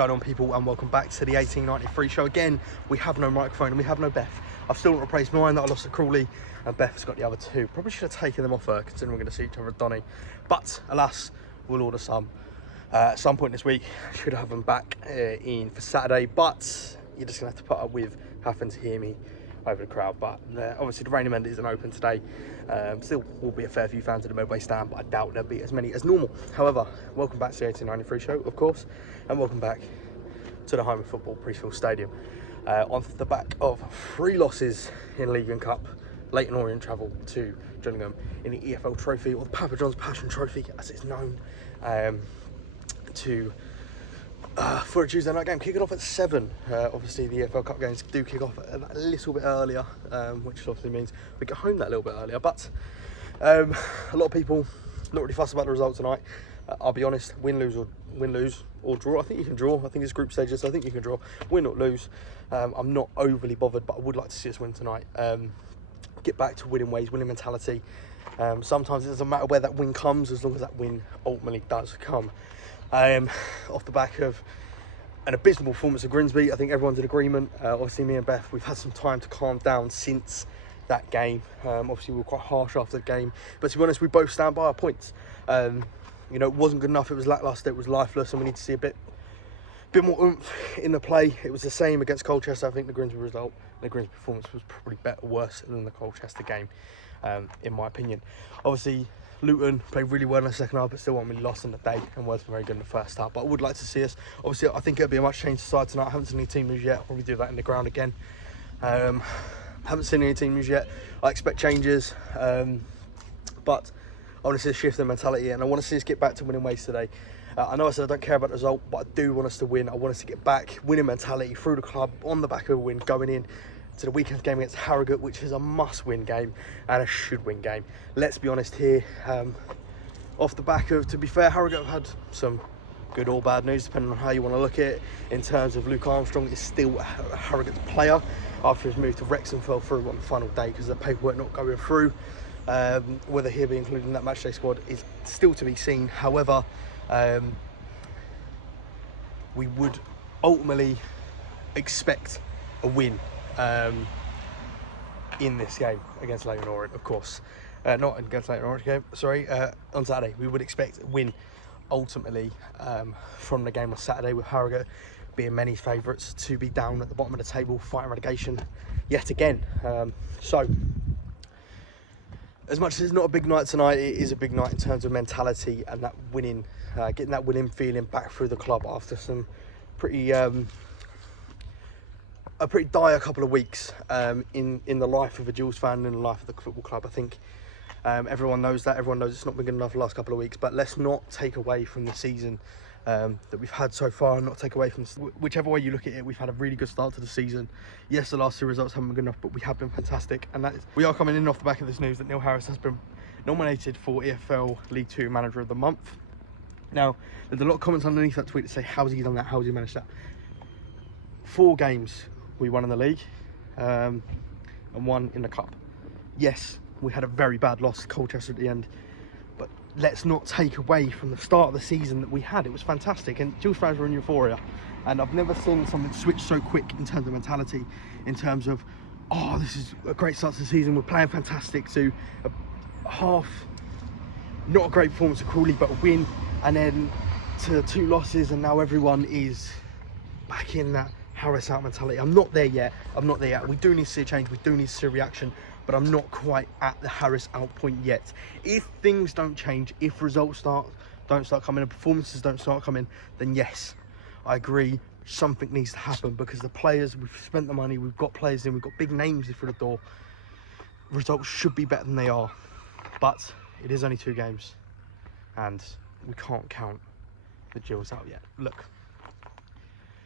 going on, people, and welcome back to the 1893 show. Again, we have no microphone and we have no Beth. I've still not replaced mine that I lost at Crawley, and Beth's got the other two. Probably should have taken them off her, considering we're going to see each other at Donny. But alas, we'll order some at some point this week. Should have them back in for Saturday, but you're just going to have to put up with having to hear me over the crowd. But obviously the Rainy Mend isn't open today. Still will be a fair few fans at the Medway stand, but I doubt there'll be as many as normal. However, welcome back to the 1893 show, of course, and welcome back to the home of football, Priestfield Stadium. On the back of 3 losses in League and Cup, Leyton Orient travel to Gillingham in the EFL Trophy, or the Papa John's Passion Trophy as it's known, for a Tuesday night game, kicking off at 7. Obviously the EFL Cup games do kick off a little bit earlier, which obviously means we get home that little bit earlier. But a lot of people not really fussed about the result tonight. I'll be honest, win, lose or draw. I think you can draw. I think it's group stages, so I think you can draw. Win or lose. I'm not overly bothered, but I would like to see us win tonight. Get back to winning ways, winning mentality. Sometimes it doesn't matter where that win comes, as long as that win ultimately does come. Off the back of an abysmal performance of Grimsby, I think everyone's in agreement. Obviously me and Beth, we've had some time to calm down since that game. Obviously we were quite harsh after the game, but to be honest, we both stand by our points. You know, it wasn't good enough, it was lacklustre, it was lifeless, and we need to see a bit more oomph in the play. It was the same against Colchester. I think the Grimsby result, the Grimsby performance was probably worse than the Colchester game, in my opinion. Obviously Leyton played really well in the second half, but still weren't really lost on the day, and weren't very good in the first half. But I would like to see us, obviously I think it'll be a much changed side tonight. I haven't seen any team moves yet. I'll probably do that in the ground again. Haven't seen any team moves yet. I expect changes, but I want to see a shift in mentality, and I want to see us get back to winning ways today. I know I said I don't care about the result, but I do want us to win. I want us to get back, winning mentality through the club, on the back of a win, going in to the weekend game against Harrogate, which is a must-win game and a should-win game. Let's be honest here. Off the back of, to be fair, Harrogate have had some good or bad news, depending on how you want to look at it. In terms of Luke Armstrong is still Harrogate's player after his move to Wrexham fell through on the final day because of the paperwork not going through. Whether he'll be included in that matchday squad is still to be seen. However, we would ultimately expect a win in this game against Leyton Orient, of course. Not against Leyton Orient game, sorry, on Saturday. We would expect a win ultimately from the game on Saturday, with Harrogate being many favourites to be down at the bottom of the table, fighting relegation yet again. So as much as it's not a big night tonight, it is a big night in terms of mentality and that winning, getting that winning feeling back through the club after some pretty a pretty dire couple of weeks in the life of a Jules fan and in the life of the football club. I think everyone knows that. Everyone knows it's not been good enough the last couple of weeks, but let's not take away from the season that we've had so far, and not take away from whichever way you look at it. We've had a really good start to the season. Yes, the last 2 results haven't been good enough, but we have been fantastic, and that is, we are coming in off the back of this news that Neil Harris has been nominated for EFL League 2 Manager of the Month. Now, there's a lot of comments underneath that tweet that say, how's he done that, how's he managed that? 4 games we won in the league, and 1 in the cup. Yes, we had a very bad loss to Colchester at the end, but let's not take away from the start of the season that we had. It was fantastic, and Jules fans were in euphoria, and I've never seen something switch so quick in terms of mentality, in terms of, oh, this is a great start to the season, we're playing fantastic, to a half, not a great performance of Crawley, but a win, and then to 2 losses, and now everyone is back in that Harris out mentality. I'm not there yet. We do need to see a change, we do need to see a reaction, but I'm not quite at the Harris out point yet. If things don't change, if results don't start coming and performances don't start coming, then yes, I agree, something needs to happen, because the players, we've spent the money, we've got players in, we've got big names in through the door. Results should be better than they are, but it is only 2 games and we can't count the Gills out yet. Look,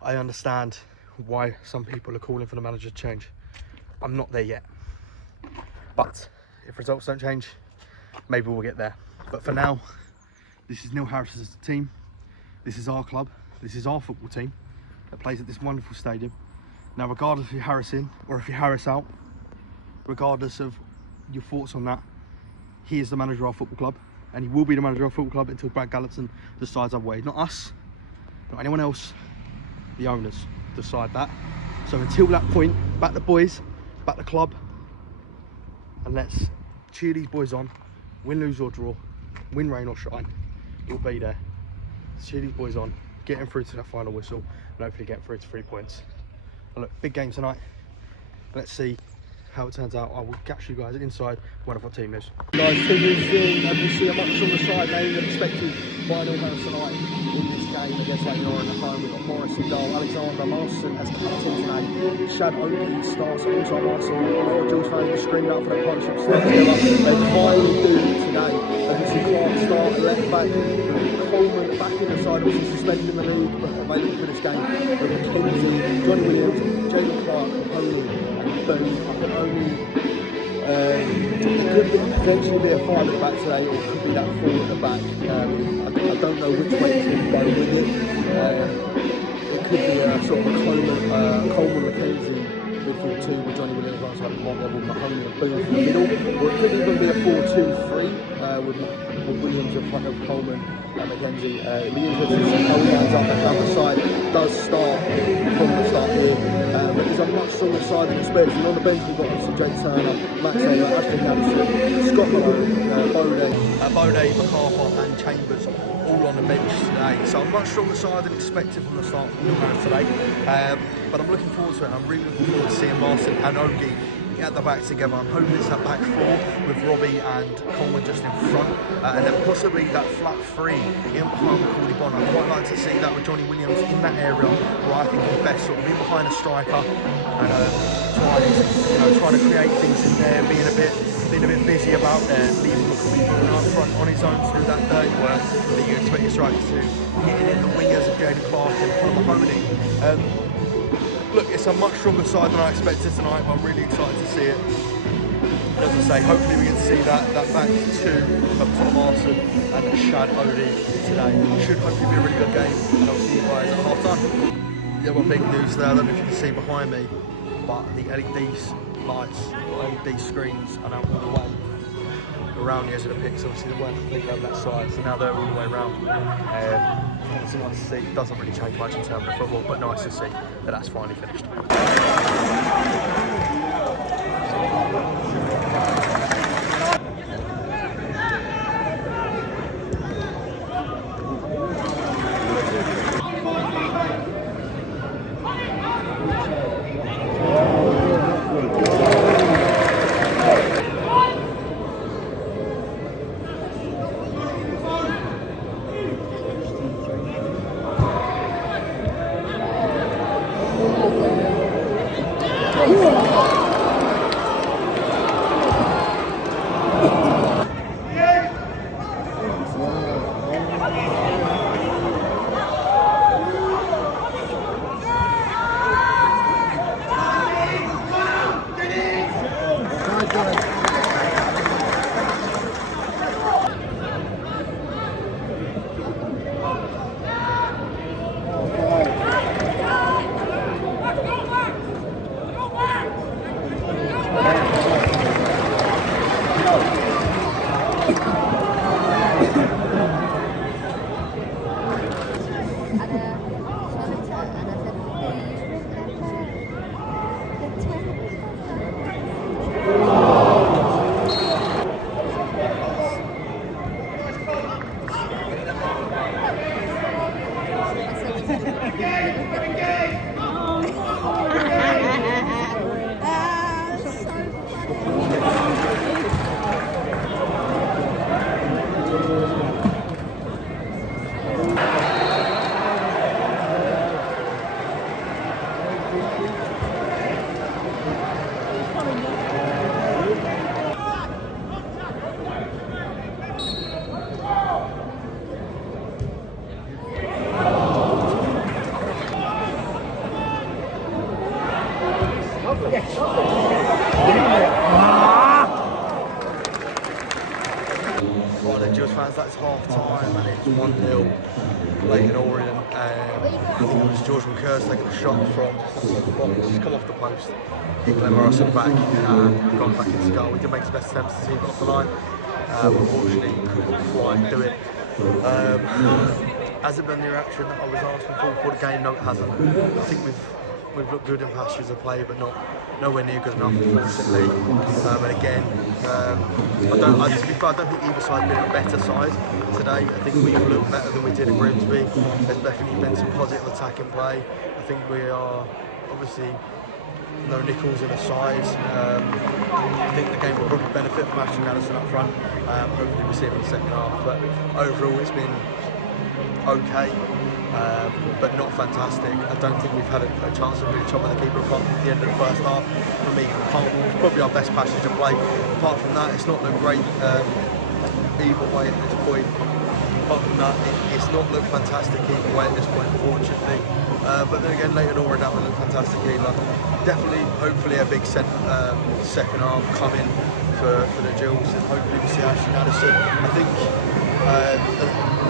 I understand why some people are calling for the manager to change. I'm not there yet, but if results don't change, maybe we'll get there. But for now, this is Neil Harris's team, this is our club, this is our football team that plays at this wonderful stadium. Now, regardless if you're Harris in or if you're Harris out, regardless of your thoughts on that, he is the manager of our football club, and he will be the manager of our football club until Brad Gallatin decides otherwise. Not us, not anyone else, the owners decide that. So until that point, back the boys, back the club, and let's cheer these boys on. Win, lose or draw, win, rain or shine, we'll be there. Cheer these boys on, get them through to that final whistle, and hopefully get through to 3 points. But look, big game tonight. Let's see how it turns out. I will catch you guys inside one of our team is. Guys, figures in, as you see, a much stronger side now than expected by Gillingham tonight in this game against Leyton Orient at home. We've got Morris in goal, Alexander Marston as captain tonight. Shad Oakley starts alongside Marston. A lot of Jules fans are screaming out for their partnership to start together. They finally do today. As you see, Clark start at left back. Coleman back in the side, obviously suspended in the league, but available for this game. With McKenzie, Johnny Williams, Jaden Clark, Mahoney, and Boone. I can only it could potentially be a 5 at the back today, or it could be that 4 at the back. I don't know which way it's going to go with it. It could be a sort of a Coleman McKenzie midfield 2 with Johnny Williams alongside the one level, Mahoney and Boone in the middle, or it could even be a 4-2-3 with Williams in front of Coleman and McKenzie. It'll be interesting to see how he ends up and how the side does start from the start here. But it's a much stronger side than expected. And on the bench we've got obviously Jay Turner, Matchday, Ashton Madison, Scott Malone, Bode, MacArthur and Chambers all on the bench today. So a much stronger side than expected from the start from the match today. But I'm looking forward to it. I'm really looking forward to seeing Marston and Ogie at the back together. I'm hoping it's that back 4 with Robbie and Coleman just in front, and then possibly that flat 3 in behind Macaulay Bonner. I'd quite like to see that with Johnny Williams in that area where I think he's best, sort of in behind a striker and trying to create things in there, being a bit busy about there, leaving Macaulay Bonner up front on his own to do that dirty work that you expect your strikers to do, getting in the wingers of Jaden Clark and Conor Mahoney. Look, it's a much stronger side than I expected tonight, but I'm really excited to see it. And as I say, hopefully we get to see that back 2 of Tom Marston and Shad Odie today. It should hopefully be a really good game, and I'll see you guys at half time. Yeah, well, big news there. I don't know if you can see behind me, but the LED lights, LED screens are now all the way around the edge of the pitch. Obviously they weren't completely over that side, so now they're all the way around. It's nice to see. It doesn't really change much in terms of football, but nice to see that that's finally finished. Right then, Jules fans, that's half time and it's 1-0 Leyton Orient. I think it was George McCurse taking a shot from the box, just come off the post, hit Glenn Morris on the back, gone back into goal. He did make his best attempts to see it off the line, but unfortunately couldn't quite do it. Has it been the reaction that I was asking for the game? No, it hasn't. I think we've looked good in passages of play, but nowhere near good enough, unfortunately. And again, to be fair, I don't think either side's been a better side today. I think we've looked better than we did at Grimsby. There's definitely been some positive attacking play. I think we are obviously no nickels in the sides. I think the game will probably benefit from Ashton Allison up front. Hopefully we see him in the second half. But overall, it's been okay, but not fantastic. I don't think we've had a chance to really chop at the keeper apart from the end of the first half. For me, it's probably our best passage of play. Apart from that, it's not looked great either way at this point. Apart from that, it's not looked fantastic either way at this point, unfortunately. But then again, Leyton Orient haven't looked fantastic either. Definitely, hopefully, a big second half coming for the Gills, and hopefully we see Ashton Allison. I think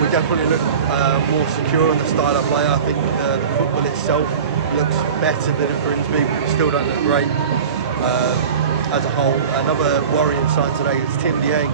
we definitely look more secure in the style of play. I think the football itself looks better than at Grimsby. Still don't look great as a whole. Another worrying sign today is Tim Dieng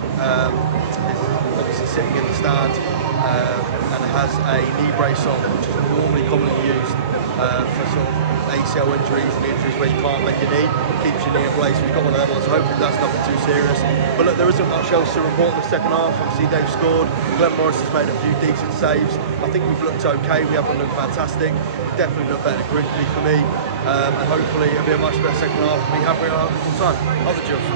is obviously sitting in the stand and has a knee brace on, which is normally commonly used for sort of ACL injuries and injuries where you can't make your knee, keeps your knee in place. We've got one of them, so hopefully that's nothing too serious. But look, there isn't much else to report in the second half. Obviously Dave scored, Glenn Morris has made a few decent saves. I think we've looked okay, we haven't looked fantastic. Definitely looked better than Grimsby for me, and hopefully it'll be a much better second half. We have real full time. Other Gills.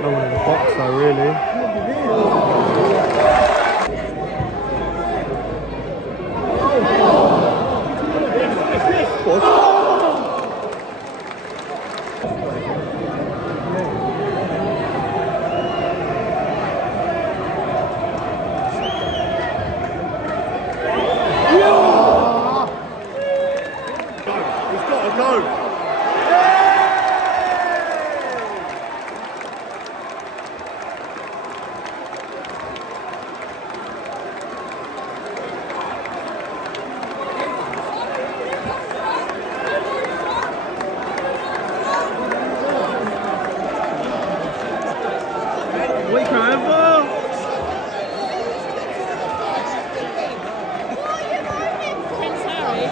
No one in the box though, really. He's got to go. What are you crying for? Prince Harry.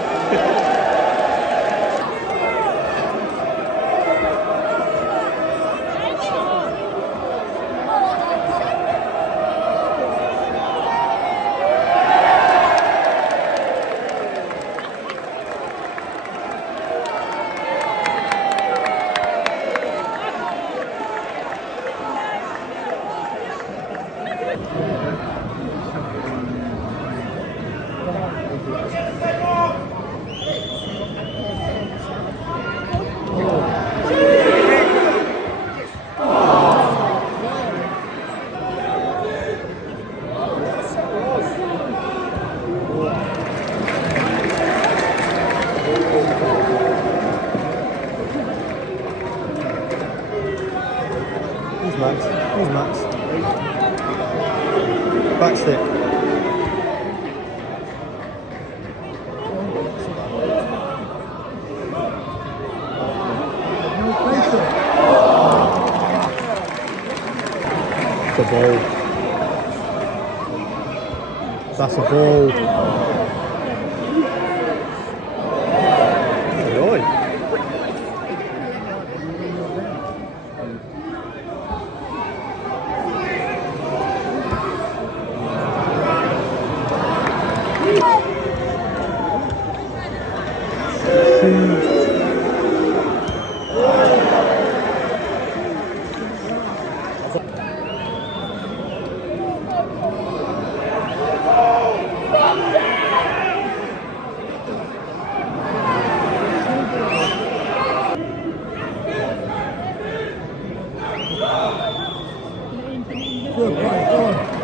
Who's Max? Backstick. That's a ball. That's a ball. Really? good, boy. Go on.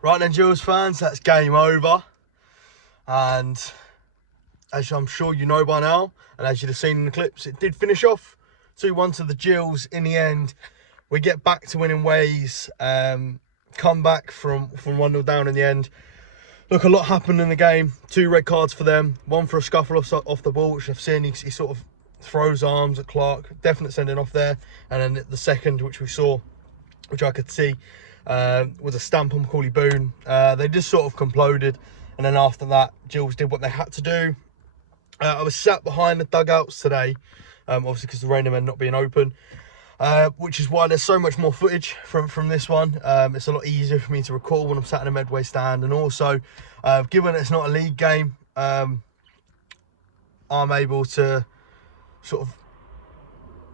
Right then, Gills fans, that's game over. And as I'm sure you know by now, and as you'd have seen in the clips, it did finish off 2-1 to the Gills in the end. We get back to winning ways, come back from 1-0 down in the end. Look, a lot happened in the game. 2 red cards for them. 1 for a scuffle off the ball, which I've seen. He sort of throws arms at Clark. Definite sending off there. And then the second, which we saw, which I could see, was a stamp on Macaulay Boone. They just sort of imploded. And then after that, Gills did what they had to do. I was sat behind the dugouts today, obviously because the Rainer men not being open. Which is why there's so much more footage from this one. It's a lot easier for me to record when I'm sat in a Medway stand, and also given it's not a league game, I'm able to sort of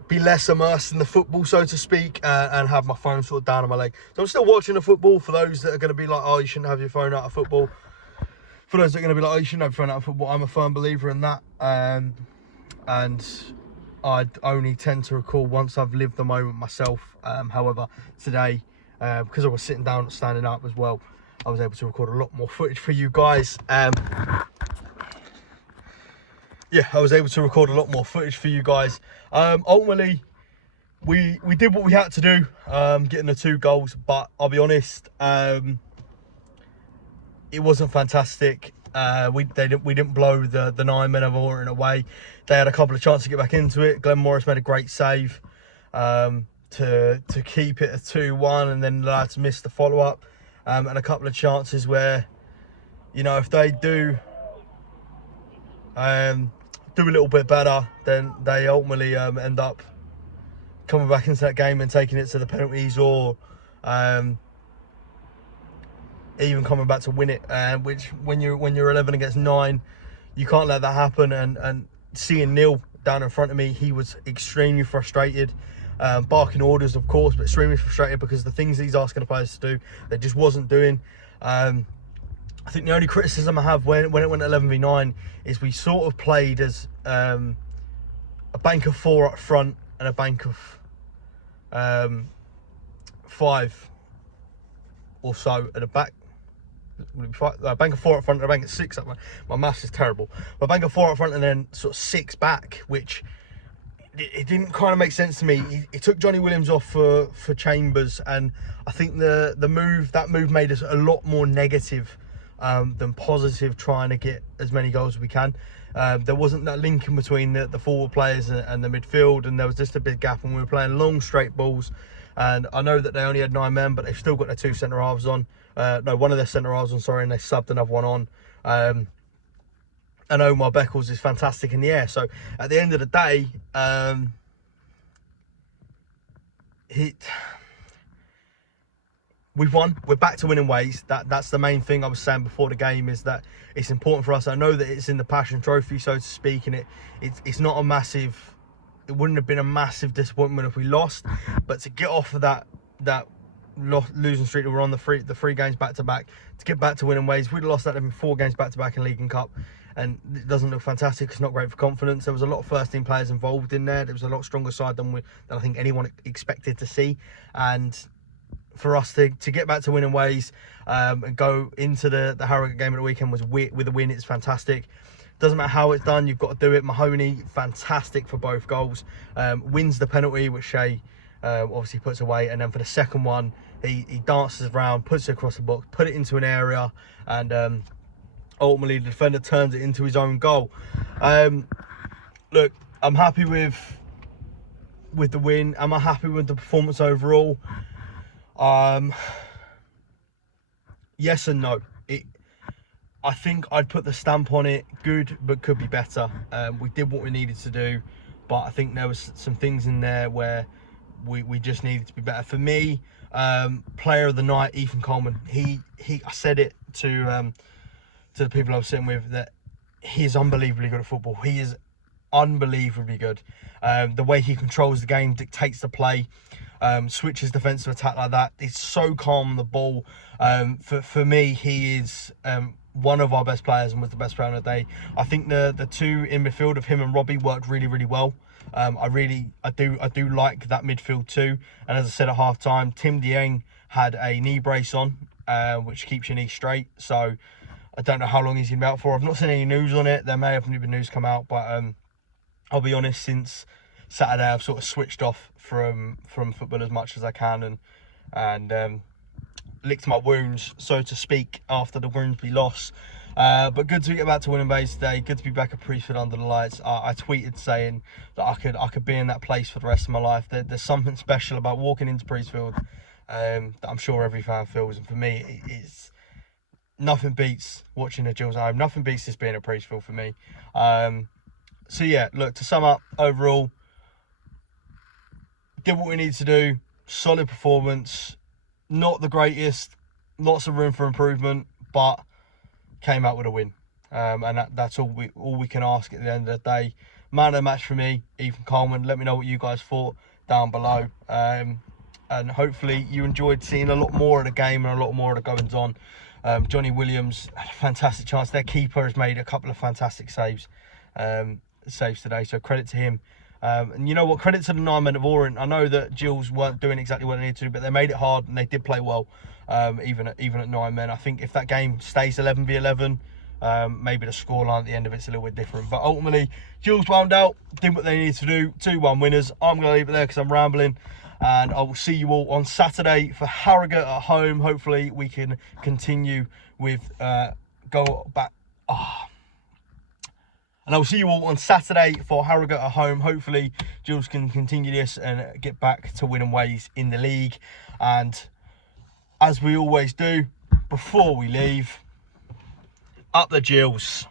be less immersed in the football, so to speak, and have my phone sort of down on my leg. So I'm still watching the football. For those that are going to be like, oh, you shouldn't have your phone out of football, for those that are going to be like, oh, you shouldn't have your phone out of football, I'm a firm believer in that. And I'd only tend to record once I've lived the moment myself. However, today, because I was sitting down, standing up as well, I was able to record a lot more footage for you guys. Yeah, I was able to record a lot more footage for you guys. Ultimately, we did what we had to do, getting the 2 goals. But I'll be honest, it wasn't fantastic. We didn't blow the 9 men of Orient away. They had a couple of chances to get back into it. Glenn Morris made a great save to keep it a 2-1, and then the lads missed the follow-up, and a couple of chances where, you know, if they do a little bit better, then they ultimately end up coming back into that game and taking it to the penalties, or even coming back to win it, which when you're 11 against 9, you can't let that happen. And seeing Neil down in front of me, he was extremely frustrated, barking orders, of course, but extremely frustrated because the things he's asking the players to do, they just wasn't doing. I think the only criticism I have when it went 11v9 is we sort of played as a bank of 4 up front and a bank of 5 or so at the back. A bank of 4 up front and a bank of 6 up front. My maths is terrible. But a bank of 4 up front and then sort of 6 back, which it didn't kind of make sense to me. He took Johnny Williams off for Chambers, and I think that move made us a lot more negative than positive, trying to get as many goals as we can. There wasn't that link in between the forward players and the midfield, and there was just a big gap, and we were playing long straight balls. And I know that they only had 9 men, but they've still got their 2 centre halves on. No, one of their centre halves on, sorry, and they subbed another one on. And Omar Beckles is fantastic in the air. So at the end of the day, we've won. We're back to winning ways. That's the main thing I was saying before the game, is that it's important for us. I know that it's in the Passion Trophy, so to speak, and it's not a massive. It wouldn't have been a massive disappointment if we lost, but to get off of that losing streak that we're on, the 3 games back to back, to get back to winning ways, we'd have lost that in 4 games back to back in League and Cup, and it doesn't look fantastic. It's not great for confidence. There was a lot of first team players involved in there. There was a lot stronger side than I think anyone expected to see, and for us to get back to winning ways and go into the Harrogate game at the weekend with a win, it's fantastic. Doesn't matter how it's done, you've got to do it. Mahoney, fantastic for both goals. Wins the penalty, which Shea obviously puts away. And then for the second one, he dances around, puts it across the box, put it into an area. And ultimately the defender turns it into his own goal. Look, I'm happy with the win. Am I happy with the performance overall? Yes and no. I think I'd put the stamp on it. Good, but could be better. We did what we needed to do, but I think there was some things in there where we just needed to be better. For me, player of the night, Ethan Coleman. I said it to the people I was sitting with, that he is unbelievably good at football. He is unbelievably good. The way he controls the game, dictates the play, switches defensive attack like that. He's so calm on the ball. For me, he is one of our best players and was the best player on the day. I think the two in midfield of him and Robbie worked really, really well. I do like that midfield too. And as I said at half time, Tim Dieng had a knee brace on, which keeps your knee straight. So I don't know how long he's going to be out for. I've not seen any news on it. There may have been news come out, but I'll be honest, since Saturday I've sort of switched off from football as much as I can and licked my wounds, so to speak, after the Grimsby loss. But good to get back to winning ways today. Good to be back at Priestfield under the lights. I tweeted saying that I could be in that place for the rest of my life. There's something special about walking into Priestfield that I'm sure every fan feels, and for me, it's nothing beats watching the Gills at home. Nothing beats this being at Priestfield for me. So yeah, look, to sum up, overall, did what we needed to do. Solid performance. Not the greatest. Lots of room for improvement, but came out with a win. And that's all we can ask at the end of the day. Man of the match for me, Ethan Coleman. Let me know what you guys thought down below. And hopefully you enjoyed seeing a lot more of the game and a lot more of the goings on. Johnny Williams had a fantastic chance. Their keeper has made a couple of fantastic saves today, so credit to him. And you know what, credit to the 9 men of Orient. I know that Gills weren't doing exactly what they needed to, but they made it hard and they did play well, even at 9 men. I think if that game stays 11v11, maybe the scoreline at the end of it's a little bit different. But ultimately, Gills wound out, did what they needed to do. 2-1 winners. I'm going to leave it there because I'm rambling. And I will see you all on Saturday for Harrogate at home. Hopefully we can continue with go back. And I will see you all on Saturday for Harrogate at home. Hopefully, Gills can continue this and get back to winning ways in the league. And as we always do, before we leave, up the Gills.